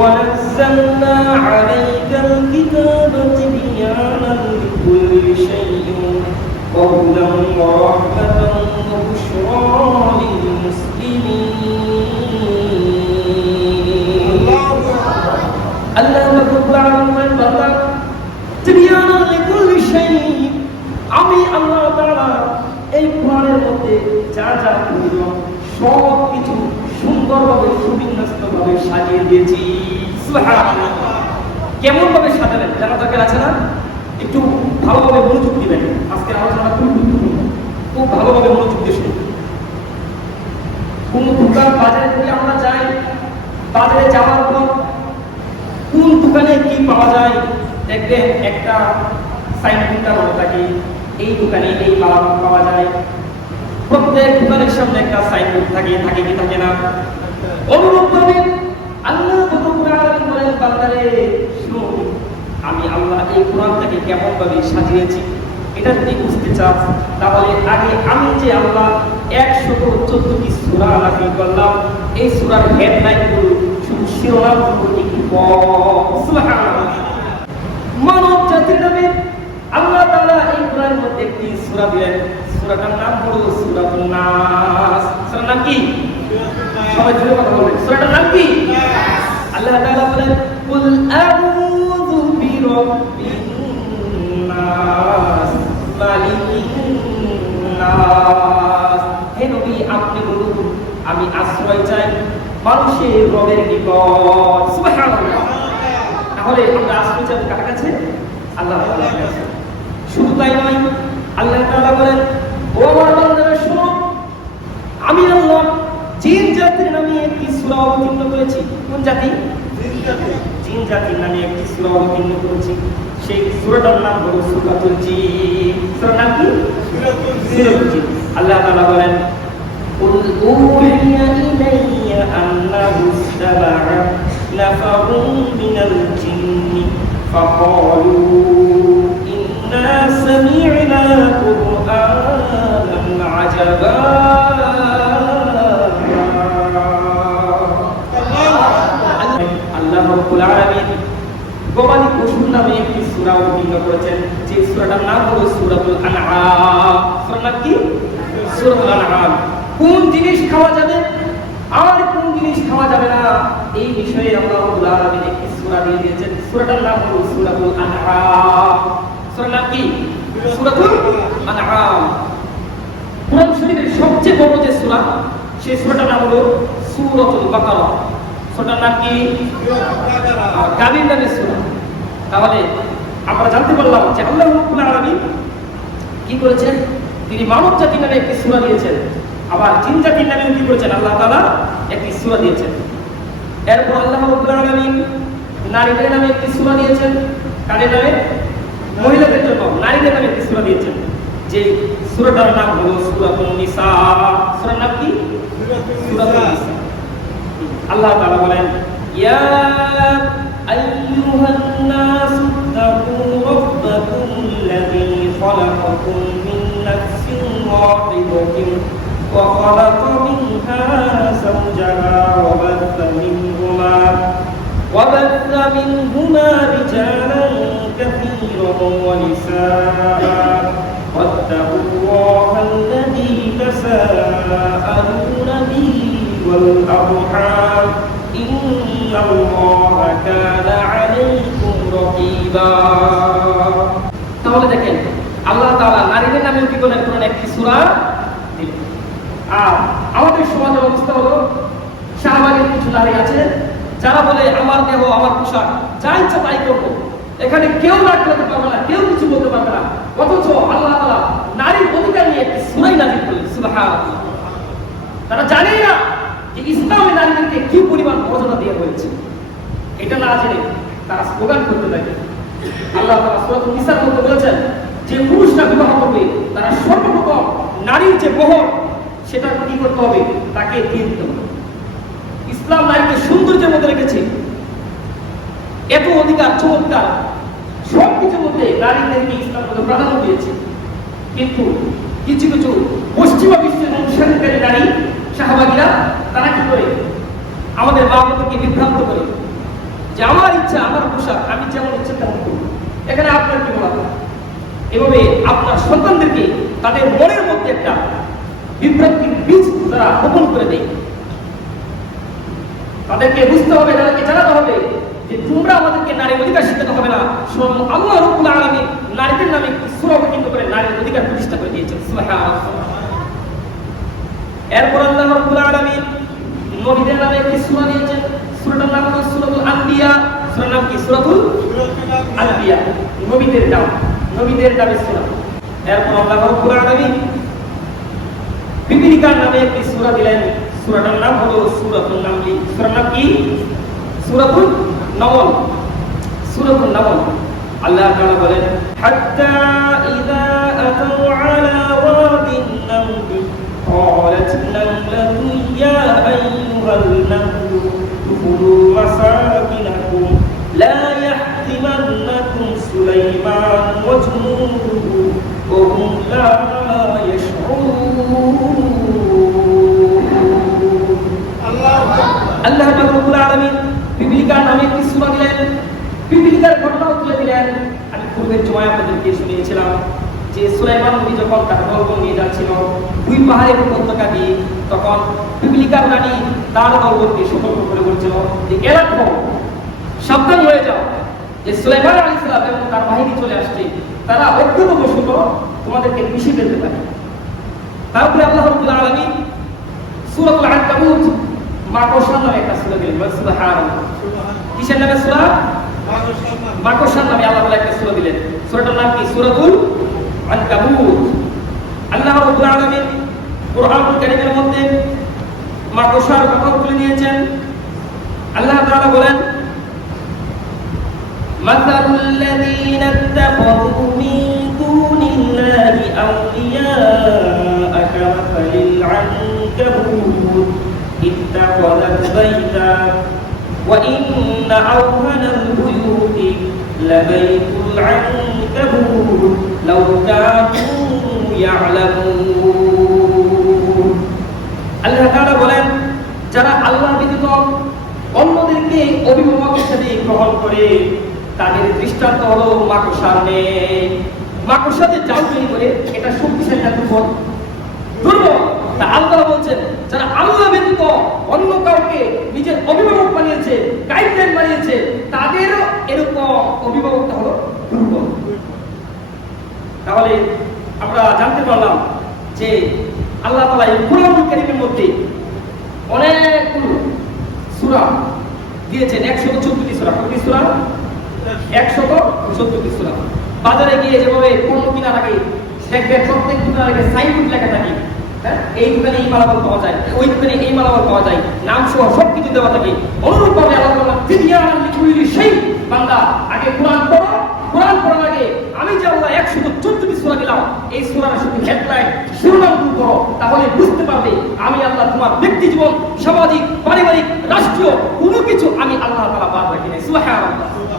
ونزلنا عليك الكتاب تبيانا لكل شيء وهدى ورحمة وبشرى للمسلمين. الله رب العالمين بارك تبيانا لكل شيء আমি আল্লাহ তাআলা এই কোরআনের মধ্যে যা যা প্রয়োজন সব কিছু সুন্দরভাবে সুবিন্যস্তভাবে সাজিয়ে দিয়েছি। সুবহানাল্লাহ। কেমন ভাবে সাজালেন জানা দরকার আছে না? একটু ভালোভাবে মনোযোগ দিবেন। আজকে আলোচনা খুব গুরুত্বপূর্ণ, খুব ভালোভাবে মনোযোগ দিয়ে শুনুন। কোন দোকান বাজারে থেকে আমরা যাই, বাজারে যাওয়ার পর কোন দোকানে কি পাওয়া যায় দেখবেন একটা সাইনবোর্ড দেওয়া থাকে, এই দোকানে এই মাল পাওয়া যায়। প্রত্যেক দোকানের সামনে একটা সাইনবোর্ড থাকে, থাকে কি থাকে না? অনুরূপভাবে আল্লাহ রাব্বুল আলামিন বলেন বান্দারে শুনুন, আমি আল্লাহ এই কোরআনটাকে কেমন ভাবে সাজিয়েছি এটা যদি বুঝতে চাও তাহলে আগে আমি যে আল্লাহ 114টি সূরা নাযিল করলাম এই সূরার হেডলাইনগুলো শুধু শিরোনামগুলো একটু সুবহানাল্লাহ। মানব জাতির নামে আল্লাহ তাআলা এই কোরআনের মধ্যে একটি সূরা দিলেন, সূরাটার নাম হলো সূরাতুন নাস। সূরার নাম কি? সবাই জোরে কথা বলবেন। সূরাটার নাম কি? আল্লাহ তাআলা বলেন কুল আউযু বিরাব্বিন নাস মালিকিন নাস। হে নবী আপনি বলুন আমি আশ্রয় চাই মানুষের রবের নিকট। সুবহানাল্লাহ। তাহলে আমরা আশ্রয় চাই কার কাছে? আল্লাহ তাআলার কাছে। শুধু তাই নয়, আল্লাহ তাআলা বলেন ও আমার বান্দারা শুনো, আমি আল্লাহ জিন জাতির নামে একটি সূরা অবতীর্ণ করেছি। কোন জাতি? জিন জাতির নামে একটি সূরা অবতীর্ণ করেছি। সেই সূরাটার নাম হলো সূরাতুল জিন। সূরার নাম কি? সূরাতুল জিন। আল্লাহ তাআলা বলেন কুল উহিয়া ইলাইয়া আন্নাহু ইসতামা'a নাফারুন মিনাল জিন্নি ফাকালু ইন্না সামি'না কুরআনান আজাবা। আল্লাহ রাব্বুল আলামিন গবাদি পশুর নামে একটি সূরা অবতীর্ণ করেছেন, যে সূরাটার নাম হলো সূরাতুল আনআম। সূরার নাম কি? সূরাতুল আনআম। কোন জিনিস খাওয়া যাবে আর কোন জিনিস খাওয়া যাবে না এই বিষয়ে আল্লাহ রাব্বুল আলামিন একটি সূরা দিয়ে দিয়েছেন, সূরাটার নাম হলো সূরাতুল আনআম। সূরার নাম কি? সূরাতুল আনআম। কোরআন শরীফের সবচেয়ে বড় যে সূরা সেই সূরাটার নাম হলো সূরাতুল বাকারা। সূরাটার নাম কি? কাবির নামের সূরা। তাহলে আমরা জানতে পারলাম যে আল্লাহ রাব্বুল আলামিন কি করেছেন? তিনি মানব জাতির নামে একটি সূরা দিয়েছেন, আবার জিন জাতির নামেও কি করেছেন? আল্লাহ তাআলা একটি সূরা দিয়েছেন। এরপর আল্লাহ রাব্বুল আলামিন নারীদের নামে একটি সূরা দিয়েছেন। কাদের নামে? মহিলাদের জন্য নারীদের নামে একটি সূরা দিয়েছেন, যে সূরাটার নাম হলো সূরাতুন নিসা। সূরার নাম কি? সূরাতুন নিসা। আল্লাহ তাআলা বলেন ইয়া আইয়ুহান নাসু তাকু রাব্বাকুমুল্লাযী খালাকাকুম মিন নাফসিন ওয়াহিদাতিন ওয়া খালাকা মিনহা যাওজাহা ওয়া বাথা মিনহুমা রিজালান কাসীরান ওয়া নিসাআ ওয়াত্তাকুল্লাহাল্লাযী তাসাআলুনা বিহি ওয়াল আরহাম ইন্নাল্লাহা কানা আলাইকুম রাকীবা। তাহলে দেখেন আল্লাহ তাআলা নারীদের নামে কি বলেন? কোরআন একটি সূরা দিলেন। আর আমাদের সমাজের অবস্থা হলো শাহবাগের কিছু নারী আছে যারা বলে আমার দেহ আমার পোশাক যা ইচ্ছা তাই করবো, এখানে কেউ নাক করতে পারবে না, কেউ কিছু বলতে পারবে না, অথচ আল্লাহ তাআলা নারীর অধিকার নিয়ে একটি সূরাই নাযিল করলেন। সুবহানাল্লাহ। তারা জানে না যে ইসলামে নারীদেরকে কি পরিমাণ মর্যাদা দেওয়া হয়েছে। এটা না জেনে তারা স্লোগান করতে লাগে। আল্লাহ তাআলা সূরাতুন নিসার মধ্যে বলেছেন যে পুরুষরা বিবাহ করবে তারা সর্বপ্রথম নারীর যে বহর সেটা কি করতে হবে? তাকে দিয়ে দিতে হবে। ইসলাম নারীকে সৌন্দর্যের মধ্যে রেখেছে, এত অধিকার চমৎকার সবকিছুর মধ্যে নারীদেরকে ইসলাম প্রাধান্য দিয়েছে। কিন্তু কিছু কিছু পশ্চিমা বিশ্বের অনুসরণকারী নারী, শাহবাগীরা, তারা কি করে? আমাদের মা বোনকে বিভ্রান্ত করে যে আমার ইচ্ছা, আমার পোশাক, আমি যেমন ইচ্ছা তেমন করব। এখানে আপনার কি বলা? এভাবে আপনার সন্তানদেরকে তাদের মনের মধ্যে একটা বিভ্রান্তির বীজ তারা বপন করে দেয়। তাদেরকে বুঝতে হবে, তাদেরকে জানাতে হবে যে তোমরা আমাদেরকে নারীর অধিকার শিখাতে হবে না। স্বয়ং আল্লাহ রাব্বুল আলামিন নারীদের নামে সূরা অবতীর্ণ করে নারীর অধিকার প্রতিষ্ঠা করে দিয়েছেন। সুবহানাল্লাহ। এরপর আল্লাহ রাব্বুল আলামিন নবীদের নামে একটি সূরা দিয়েছেন। সূরাটার নাম হলো সূরাতুল আনবিয়া। সূরার নাম কি? সূরাতুল আনবিয়া। নবীদের নাম, নবীদের নামে সূরা। এরপর আল্লাহ রাব্বুল আলামিন পিপীলিকার নামে একটি সূরা দিলেন। সূরাটার নাম হলো সূরাতুন নামল। সূরার নাম কি? সূরাতুন নামল। সূরাতুন নামল। আল্লাহ তাআলা বলেন, হাত্তা ইযা আতাউ আলা ওয়াদিন নামল قالت نملة يا أيها النمل ادخلوا مساكنكم لا يحطمنكم سليمان وجنوده وهم لا يشعرون। আল্লাহ রাব্বুল আলামিন পিপীলিকার নামে একটি সূরা দিলেন। পিপীলিকার ঘটনাও তুলে দিলেন। আমি পূর্বের জুমায় আপনাদেরকে শুনিয়েছিলাম যে সুলাইমান নবী যখন তার দলবল নিয়ে যাচ্ছিল দুই পাহাড়ের উপত্যকা দিয়ে, তখন পিপীলিকার রানী তার দলবলকে সতর্ক করে বলছিল যে এরকম সাবধান হয়ে যাও যে সুলাইমান আলাইহিস সালাম এবং তার বাহিনী চলে আসছে, তারা অজ্ঞতাবশত তোমাদেরকে মিশিয়ে ফেলতে পারে। তারপরে আল্লাহ রাব্বুল আলামিন সূরাতুল আনকাবুত মাকড়সার নামে একটা সূরা দিলেন। সুবহানাল্লাহ। কিসের নামে সূরা? মাকড়সার নামে আল্লাহ তাআলা একটা সূরা দিলেন। সূরাটার নাম কি? সূরাতুল আনকাবুত। আল্লাহ রাব্বুল আলামিন কুরআনুল কারীমের মধ্যে মাকড়সার কথা বলে দিয়েছেন। আল্লাহ তাআলা বলেন, মাসালুল লাযীনা ইত্তাখাযু মিন দুনিল্লাহি আউলিয়া কামাসালিল আনকাবুত ইত্তাখাযাত বাইতা ওয়া ইন্না আওহানাল বুয়ুতি লাবাইতুল আনকাবুত লাউ কানু ইয়ালামুন। আল্লাহ তাআলা বলেন, যারা আল্লাহ ব্যতীত অন্যদেরকে অভিভাবক হিসেবে গ্রহণ করে তাদের দৃষ্টান্ত হলো মাকড়সার ন্যায়। মাকড়সাতে জাল তৈরি করে এটা শক্তিশালী না দুর্বল? দুর্বল। তা আল্লাহ বলছেন, যারা আল্লাহ ব্যতীত অন্য কাউকে নিজের অভিভাবক বানিয়েছে, গাইডলাইন বানিয়েছে, তাদেরও এরকম অভিভাবকটা হলো দুর্বল। তাহলে আমরা জানতে পারলাম যে আল্লাহ তাআলা এই কুরআনুল কারীমের মধ্যে অনেকগুলো সূরা দিয়েছেন। 114টি সূরা। কয়টি সূরা? 114টি সূরা। বাজারে গিয়ে যেভাবে পণ্য কেনার আগে দেখবেন প্রত্যেক দোকানের আগে সাইনবোর্ড লেখা থাকে, হ্যাঁ, এই দোকানে এই মালামাল পাওয়া যায়, ওই দোকানে এই মালামাল পাওয়া যায়, নাম সহ সবকিছু দেওয়া থাকে। অনুরূপভাবে আল্লাহ তাআলা তিবিয়ানান লিকুল্লি শাই, বান্দা আগে কোরআন পড়ো, কোরআন পড়ার আগে আমি যে আল্লাহ 114টি সূরা দিলাম, এই সূরার শুধু হেডলাইন শিরোনামগুলো পড়ো, তাহলে বুঝতে পারবে আমি আল্লাহ তোমার ব্যক্তি জীবন, সামাজিক, পারিবারিক, রাষ্ট্রীয় কোনো কিছু আমি আল্লাহ তাআলা বাদ রাখি নাই। সুবহানাল্লাহ।